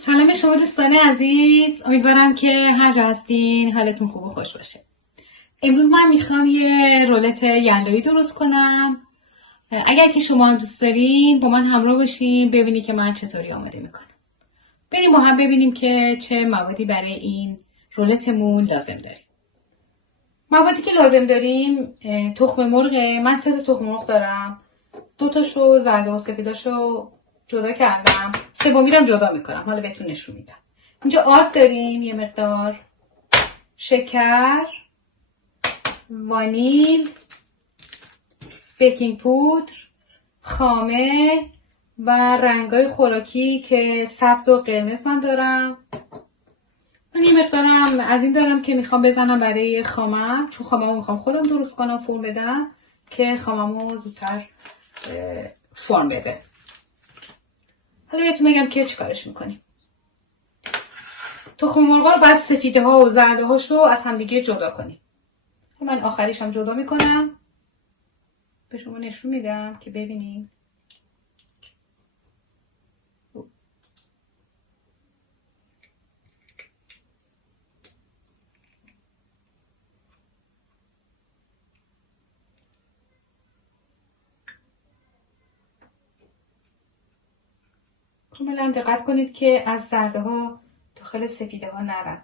سلام شما دوستان عزیز، امیدوارم که هر جا هستین حالتون خوب و خوش باشه. امروز من میخوام یه رولت یلایی درست کنم. اگر که شما هم دوست دارین با من همراه باشین ببینید که من چطوری آماده میکنم. بریم با هم ببینیم که چه موادی برای این رولتمون لازم داریم. موادی که لازم داریم تخم مرغه. من 3 تخم مرغ دارم. 2 تاشو زرد و سفیداشو جدا کردم، سومی رو جدا میکنم، حالا بهتون نشون میدم. اینجا آرد داریم، یه مقدار شکر، وانیل، بیکینگ پودر، خامه و رنگای خوراکی که سبز و قرمز من دارم. من یه مقدارم از این دارم که میخوام بزنم برای خامم، چون خاممو میخوام خودم درست کنم، فرم بدم که خاممو زودتر فرم بده. حالا بهتون بگم که چیکارش میکنیم. تخم مرغا رو بعد سفیده ها و زرده هاشو از همدیگه جدا کنیم. من آخریش هم جدا میکنم، به شما نشون میدم که ببینید. کاملا دقت کنید که از زرده ها داخل سفیده ها نرن.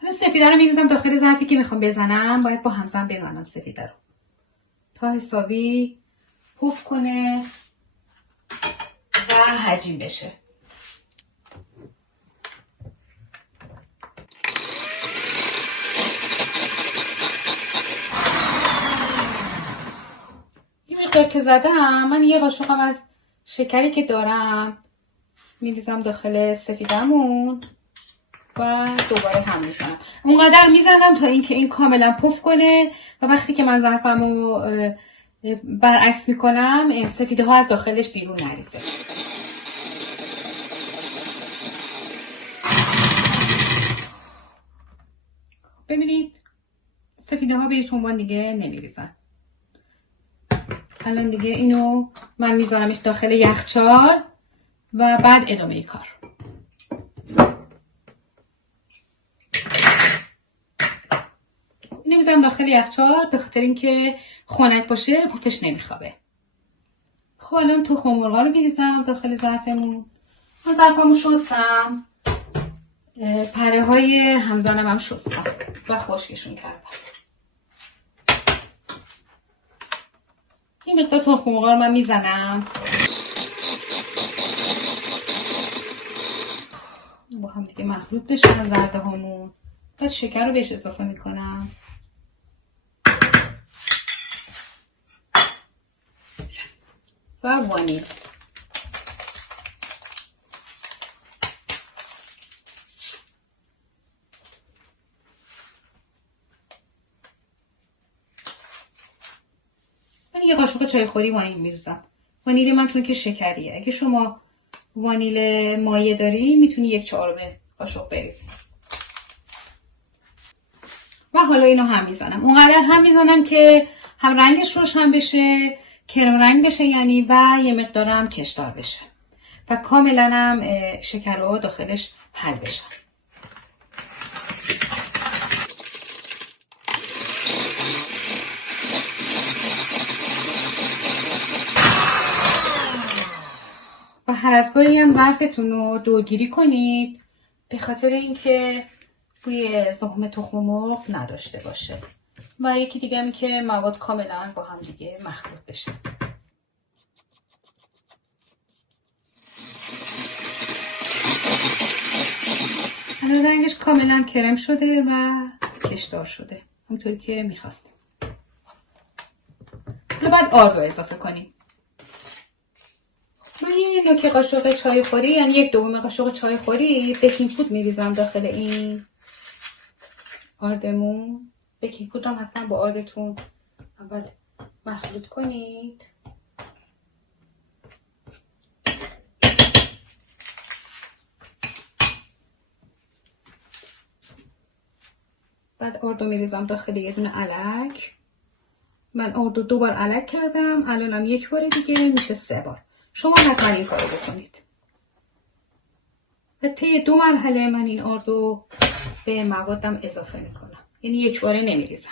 حالا سفیده رو میریزم داخل ظرفی که میخوام بزنم. باید با همزن بزنم سفیده رو تا حسابی پف کنه و حجیم بشه. که زدم، من یه قاشقم از شکری که دارم میریزم داخل سفیدمون و دوباره هم میزنم. اونقدر میزنم تا اینکه این کاملا پف کنه و وقتی که من ظرفمو برعکس میکنم سفیده ها از داخلش بیرون نریزه. ببینید سفیده ها به هیچ عنوان دیگه نمیریزن. الان دیگه اینو من میذارمش داخل یخچال و بعد ادامه کار. اینو میذارم داخل یخچال به خاطر اینکه خنک باشه پوفش نمیخوابه. خب الان تخم مرغا رو میریزم داخل ظرفمون. من ظرفمو شستم، پره های همزانم هم شستم و خشکشون کردم. این مقدار تخم مرغ رو من میزنم با هم دیگه مخلوط بشن زرده هامون. بعد شکر رو بهش اضافه میکنم و وانیل. من یه قاشق چایخوری وانیل میریزم. وانیل من چون که شکریه، اگه شما وانیل مایع داری میتونی 1/4 قاشق بریزی. و حالا اینو هم میزنم، اونقدر هم میزنم که هم رنگش روشن بشه، کرم رنگ بشه یعنی، و یه مقدارم کشدار بشه و کاملا هم شکرها داخلش حل بشه. و هر از گاهی هم ظرفتون رو دورگیری کنید به خاطر اینکه بوی زخم تخم مرغ نداشته باشه و یکی دیگه هم که مواد کاملا با هم دیگه مخلوط بشه. الان رنگش کاملا کرم شده و کشدار شده همونطوری که میخواستیم. حالا بعد آرد رو اضافه کنیم. من یه نوک قاشق چای خوری، یعنی 1/2 قاشق چای خوری بیکینگ پودر میریزم داخل این آردمون. بیکینگ پودر هم حتما با آردتون اول مخلوط کنید. بعد اردو میریزم داخل یه دونه الک. من اردو 2 بار الک کردم، الانم 1 بار دیگه میشه 3 بار. شما حتما این کارو بکنید. و طی 2 مرحله من این اردو به موادم اضافه میکنم، یعنی 1 باره نمیریزم.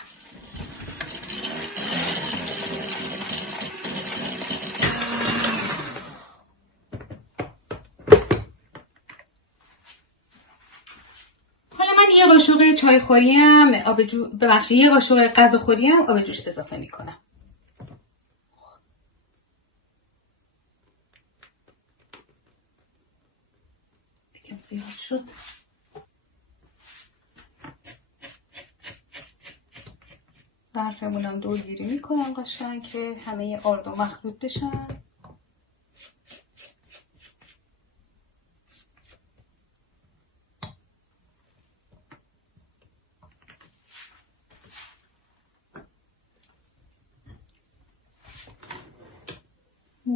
یه قاشق چای خوریم یه قاشق غذاخوری هم آب جوش اضافه میکنم. دیگه زیاد شد. ظرفمونم دورگیری میکنم قشنگ که همه اردو مخلوط بشن.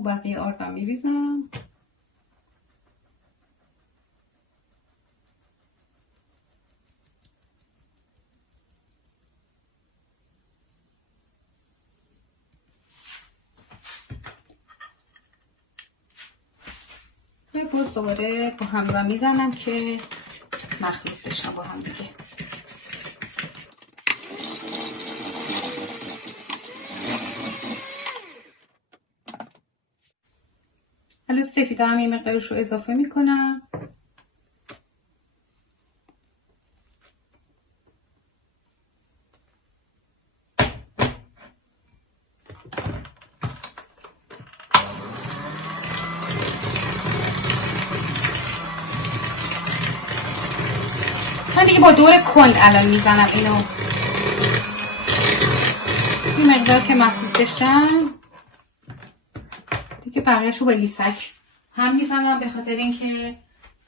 بقیه اردم میریزم. و باز دوباره با هم میزنم که مخلوط بشن با هم دیگه. حالا سفید هم یه مقدارش رو اضافه میکنم. من دیگه با دور کند الان میزنم اینو. این مقدار که مخلوط بشن دیگه بقیه‌شو با لیسک هم میزنم، به خاطر اینکه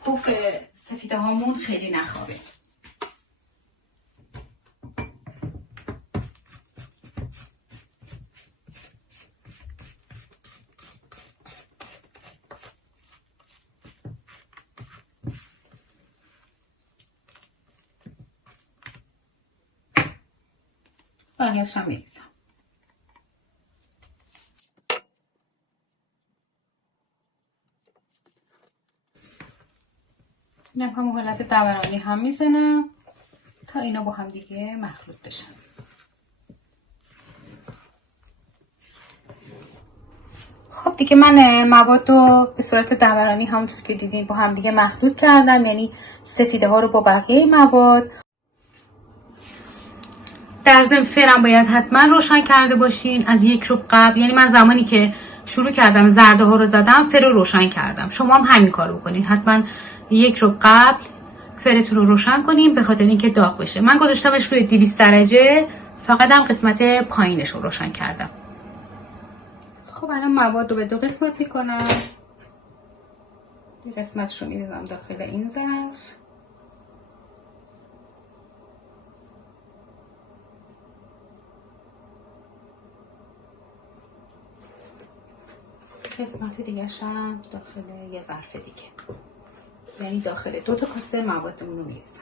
پف سفیده هامون خیلی نخوابه. بقیه‌اش هم میریزم. اینم همون حالت دورانی هم میزنم تا اینا با هم دیگه مخلوط بشن. خب دیگه من مواد رو به صورت دورانی همونطور که دیدین با هم دیگه مخلوط کردم، یعنی سفیده ها رو با بقیه مواد. در ضمن فرم باید حتما روشن کرده باشین از 1 ربع قبل، یعنی من زمانی که شروع کردم زرده ها رو زدم فر رو روشن کردم. شما هم همین کارو بکنین، حتما 1 ربع قبل فرتون رو روشن کنین به خاطر اینکه داغ بشه. من گذاشتمش روی 200 درجه، فقط هم قسمت پایینش رو روشن کردم. خب الان مواد رو به 2 قسمت میکنم. یه قسمتش رو میریزم داخل این ظرف. قسمت دیگه هم داخل یه ظرف دیگه، یعنی داخل 2 تا کاسه موادمون رو میریزم.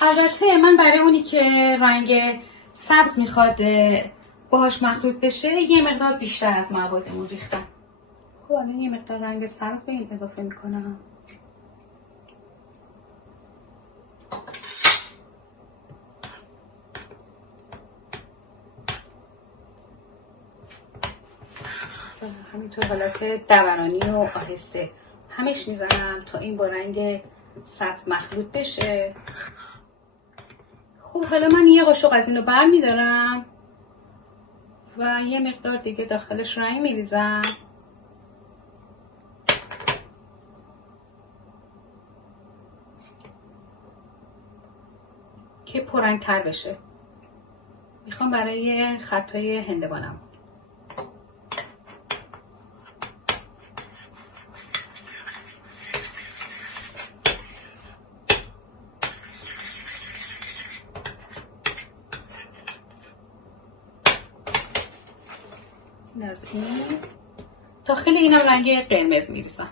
البته من برای اونی که رنگ سبز میخواد باهاش مخلوط بشه یه مقدار بیشتر از موادمون ریختم. خب الان یه مقدار رنگ سبز به این اضافه میکنم. همینطور حالت دورانی و آهسته همش میزنم تا این با رنگ سبز مخلوط بشه. خب حالا من یه قاشق از اینو بر میدارم و یه مقدار دیگه داخلش رنگ میریزم که پررنگ تر بشه. میخوام برای خطای هندوانم. از این داخل اینم رنگ قرمز میریزم.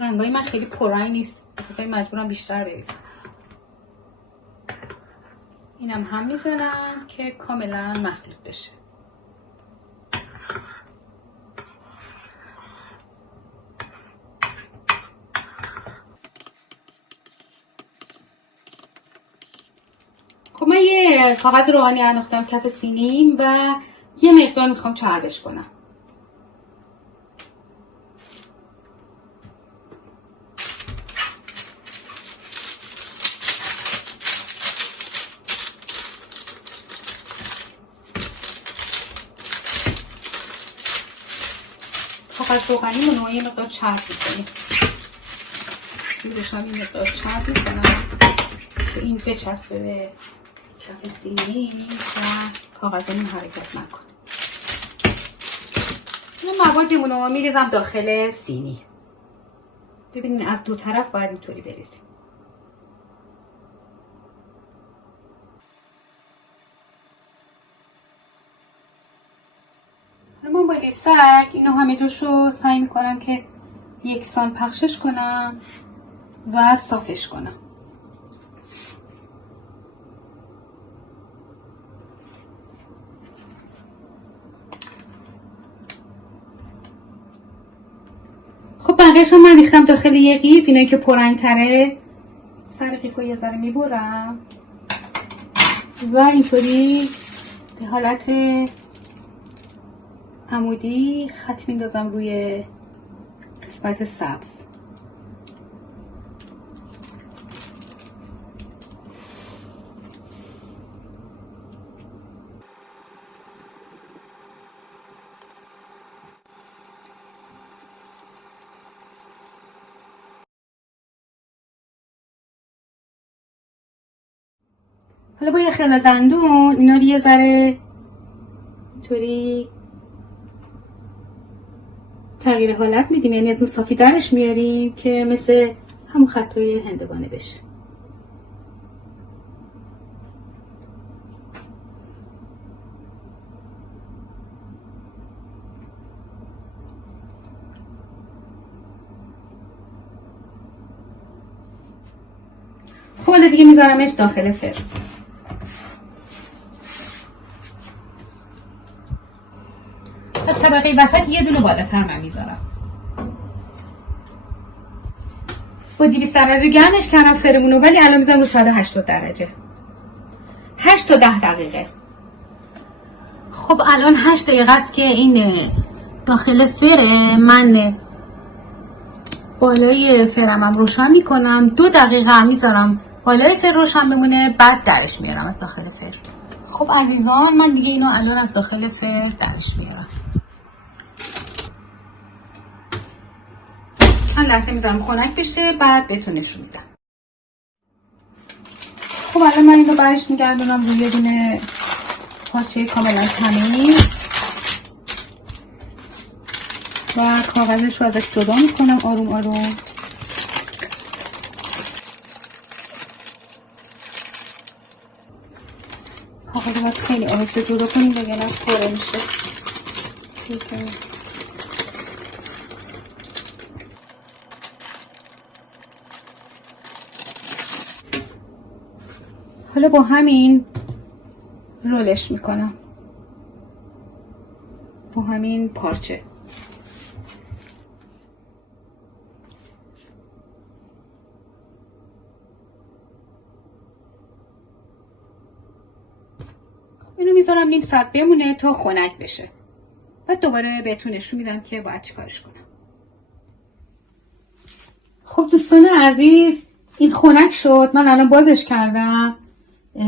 رنگای من خیلی پررنگ نیست، خیلی مجبورم بیشتر بریزم. اینم هم میزنم که کاملا مخلوط بشه. خب من یه کاغذ روغنی انداختم کف سینیم و یه مقدار میخوام چربش کنم. کاغذ روغنی رو یه مقدار چرب میکنیم. زیرش هم این مقدار چرب میکنم که این بچسبه به کف سینی و کاغذمون حرکت نکنه. این موادمون رو میریزم داخل سینی. ببینید از دو طرف باید اینطوری بریزیم. من با لیسک اینو همه جاشو سعی میکنم که یکسان پخشش کنم و صافش کنم. خب بقیه‌اش رو من ریختم داخل یه قیف. اینایی که پررنگ تره سر قیف رو یه ذره میبرم و اینطوری به حالت عمودی خط میندازم روی قسمت سبز. حالا با یه خلال دندون اینا رو یه ذره اینطوری تغییر حالت میدیم، یعنی از اون صافی درش میاریم که مثل همون خطای هندوانه بشه. خب حالا دیگه میذارمش داخل فر. از طبقه وسط یه دونه بالاتر من میذارم. با 200 درجه گرمش کردم فرمونو، ولی الان میذارم رو 180 درجه. 8 تا 10 دقیقه. خب الان 8 دقیقه است که این داخل فره. من بالای فرمم روشن میکنم. 2 دقیقه هم میذارم بالای فر روشن بمونه، بعد درش میارم از داخل فر. خب عزیزان من دیگه اینو الان از داخل فر درش میارم. چند لحظه میذارم خنک بشه، بعد بهتون نشون میدم. خب الان من اینو برش میگردونم روی یه دونه پارچه کاملا تمیز و کاغذش رو ازش جدا میکنم آروم آروم. کاغذ رو باید خیلی آهسته جدا کنیم وگرنه پاره میشه. حالا با همین رولش میکنم، با همین پارچه. اینو میذارم نیم ساعت بمونه تا خنک بشه. بعد دوباره بهتون نشون میدم که باید چیکارش کنم. خب دوستان عزیز این خنک شد. من الان بازش کردم،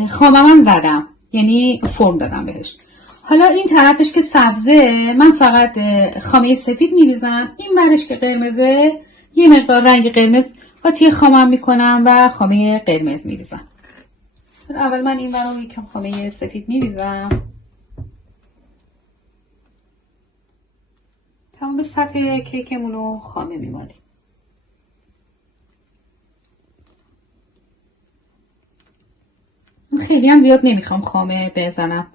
خامم زدم، یعنی فرم دادم بهش. حالا این طرفش که سبزه من فقط خامه سفید میریزم. این برش که قرمزه یه مقدار رنگ قرمز قاطی خامم میکنم و خامه قرمز میریزم. اول من این برام یکم خامه سفید میریزم. تمام سطح کیکمون رو خامه میمالیم. خیلی هم زیاد نمیخوام خامه بزنم.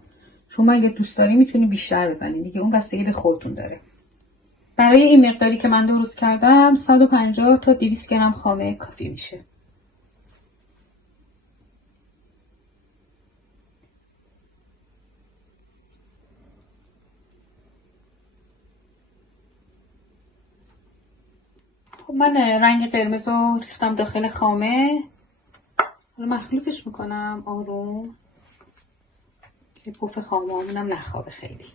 شما اگه دوست داری میتونی بیشتر بزنید دیگه، اون بستگی به خودتون داره. برای این مقداری که من درست کردم 150 تا 200 گرم خامه کافی میشه. خب من رنگ قرمز رو ریختم داخل خامه. حالا مخلوطش میکنم آروم که پف خامه همونم نخوابه خیلی.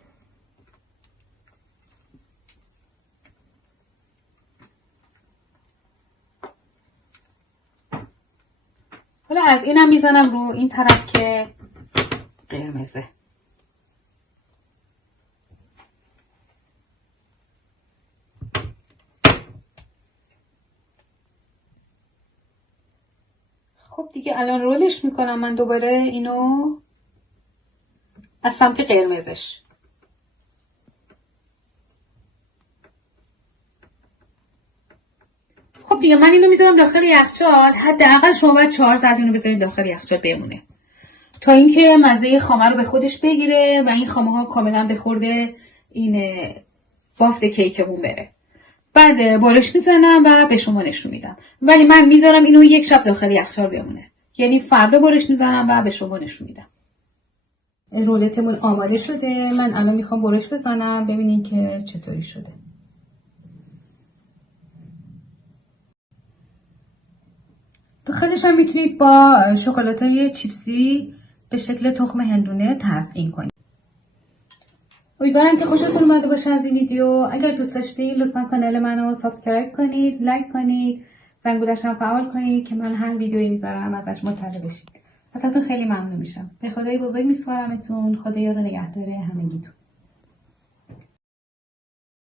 حالا از اینم میزنم رو این طرف که قرمزه. خب دیگه الان رولش میکنم من دوباره اینو از سمت قرمزش. خب دیگه من اینو میذارم داخل یخچال. حداقل شما باید 4 ساعت اینو بذارید داخل یخچال بمونه تا اینکه مزه خامه رو به خودش بگیره و این خامه ها کاملا به خورده این بافت کیکمون بره. بعد بارش میزنم و به شما نشون میدم. ولی من میذارم اینو 1 شب داخل یخچال بمونه. یعنی فردا بارش میزنم و به شما نشون میدم. رولتمون آماده شده. من الان میخوام برش بزنم ببینین که چطوری شده. داخلش هم میتونید با شکلاتای چیپسی به شکل تخم هندونه تزیین کنید. امیدوارم که خوشتون اومده باشه از این ویدیو. اگر دوست داشتید لطفا کانال منو سابسکرایب کنید، لایک کنید، زنگولش هم فعال کنید که من هر ویدیویی میذارم ازش مطلع بشید. ازتون خیلی ممنون میشم. به خدای بزرگ میسپارمتون. خدا یار و نگهدار همگیتون.